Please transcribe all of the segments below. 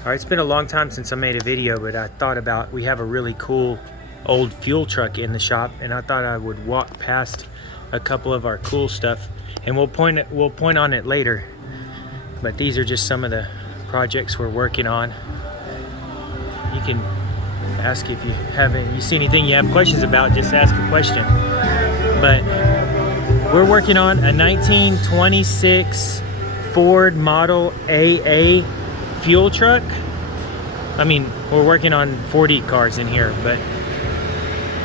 Alright, it's been a long time since I made a video, but I thought about, we have a really cool old fuel truck in the shop, and I thought I would walk past a couple of our cool stuff, and we'll point on it later. But these are just some of the projects we're working on. You can ask if you see anything you have questions about, just ask a question. But we're working on a 1926 Ford Model AA fuel truck. I mean, we're working on 40 cars in here, but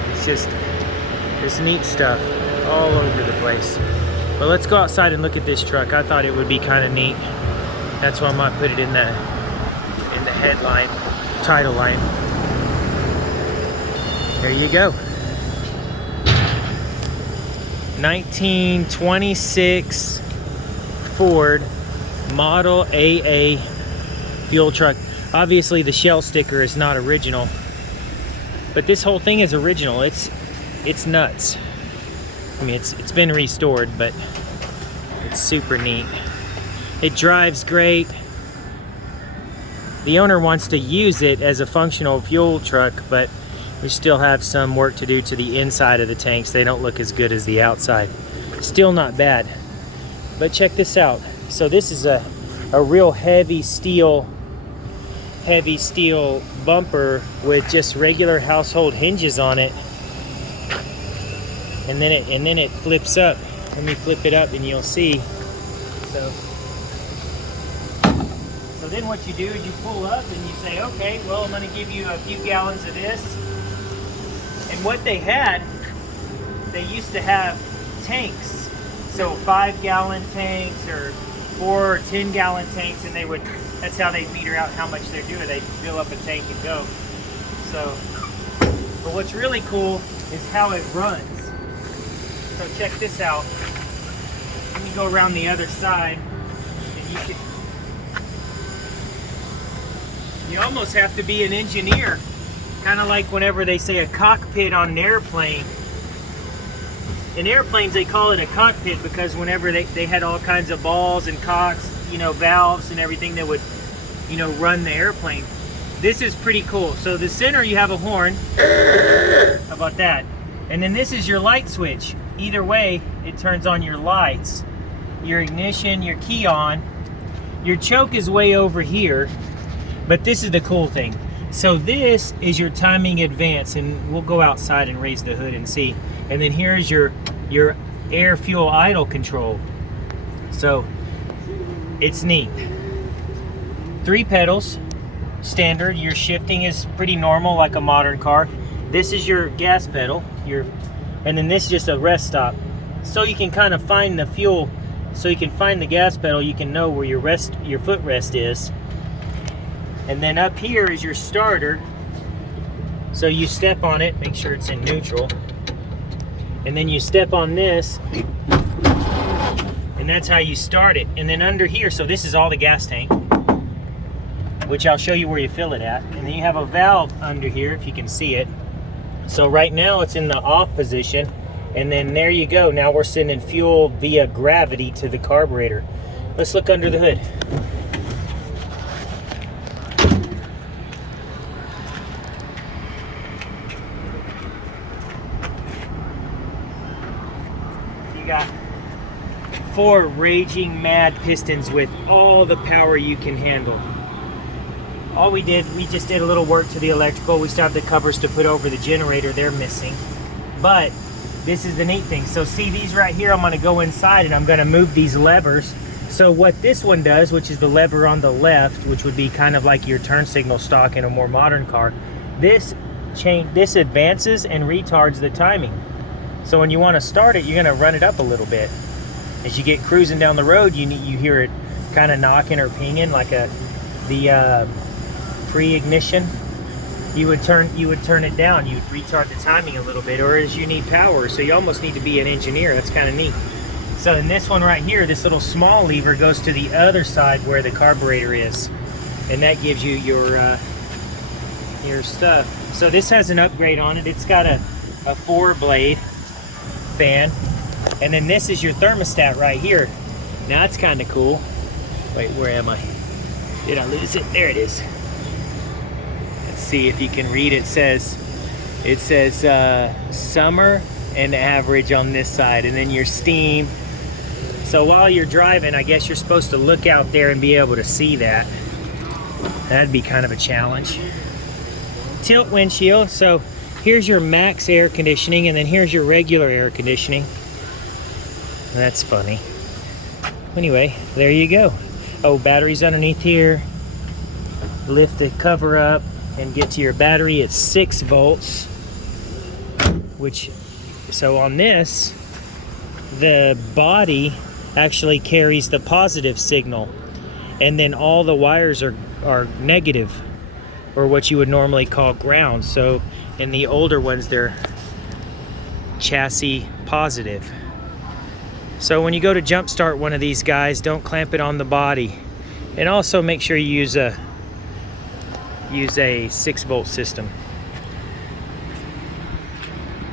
it's just neat stuff all over the place. But let's go outside and look at this truck. I thought it would be kind of neat. That's why I might put it in the headline, title line. There you go. 1926 Ford Model AA fuel truck. Obviously the shell sticker is not original, but this whole thing is original. It's nuts. I mean, it's been restored, but it's super neat. It drives great. The owner wants to use it as a functional fuel truck, but we still have some work to do to the inside of the tanks. They don't look as good as the outside. Still not bad. But check this out. So this is a real heavy steel bumper with just regular household hinges on it. And then it flips up. Let me flip it up and you'll see. So then what you do is you pull up and you say, okay, well, I'm going to give you a few gallons of this. And what they used to have tanks. So 5-gallon tanks or 4 or 10-gallon tanks, and that's how they meter out how much they're doing. They fill up a tank and go. So, but what's really cool is how it runs. So check this out. Let me go around the other side, and you almost have to be an engineer. Kind of like whenever they say a cockpit on an airplane. In airplanes, they call it a cockpit because whenever they had all kinds of balls and cocks, valves and everything that would, run the airplane. This is pretty cool. So the center, you have a horn. How about that? And then this is your light switch. Either way, it turns on your lights, your ignition, your key on. Your choke is way over here, but this is the cool thing. So this is your timing advance, and we'll go outside and raise the hood and see. And then here's your air fuel idle control. So it's neat. 3 pedals, standard. Your shifting is pretty normal like a modern car. This is your gas pedal, and then this is just a rest stop. So you can kind of find the fuel, so you can find the gas pedal, you can know where your footrest is. And then up here is your starter. So you step on it, make sure it's in neutral. And then you step on this, and that's how you start it. And then under here, so this is all the gas tank, which I'll show you where you fill it at. And then you have a valve under here, if you can see it. So right now it's in the off position, and then there you go. Now we're sending fuel via gravity to the carburetor. Let's look under the hood. You got 4 raging mad pistons with all the power you can handle. All we just did a little work to the electrical. We still have the covers to put over the generator. They're missing. But this is the neat thing. So see these right here, I'm going to go inside and I'm going to move these levers. So what this one does, which is the lever on the left, which would be kind of like your turn signal stock in a more modern car, this advances and retards the timing. So when you want to start it, you're going to run it up a little bit. As you get cruising down the road, you hear it kind of knocking or pinging like the pre-ignition. You would turn it down. You would retard the timing a little bit, or as you need power. So you almost need to be an engineer. That's kind of neat. So in this one right here, this little small lever goes to the other side where the carburetor is, and that gives you your stuff. So this has an upgrade on it. It's got a 4-blade fan, and then this is your thermostat right here. Now that's kind of cool. Wait, where am I? Did I lose it? There it is. Let's see if you can read. It says summer and average on this side, and then your steam. So while you're driving, I guess you're supposed to look out there and be able to see that. That'd be kind of a challenge. Tilt windshield. So here's your max air conditioning, and then here's your regular air conditioning. That's funny. Anyway, there you go. Oh, batteries underneath here. Lift the cover up and get to your battery. It's 6 volts, so on this, the body actually carries the positive signal, and then all the wires are negative, or what you would normally call ground. So in the older ones, they're chassis positive. So when you go to jump start one of these guys, don't clamp it on the body, and also make sure you use a 6 volt system.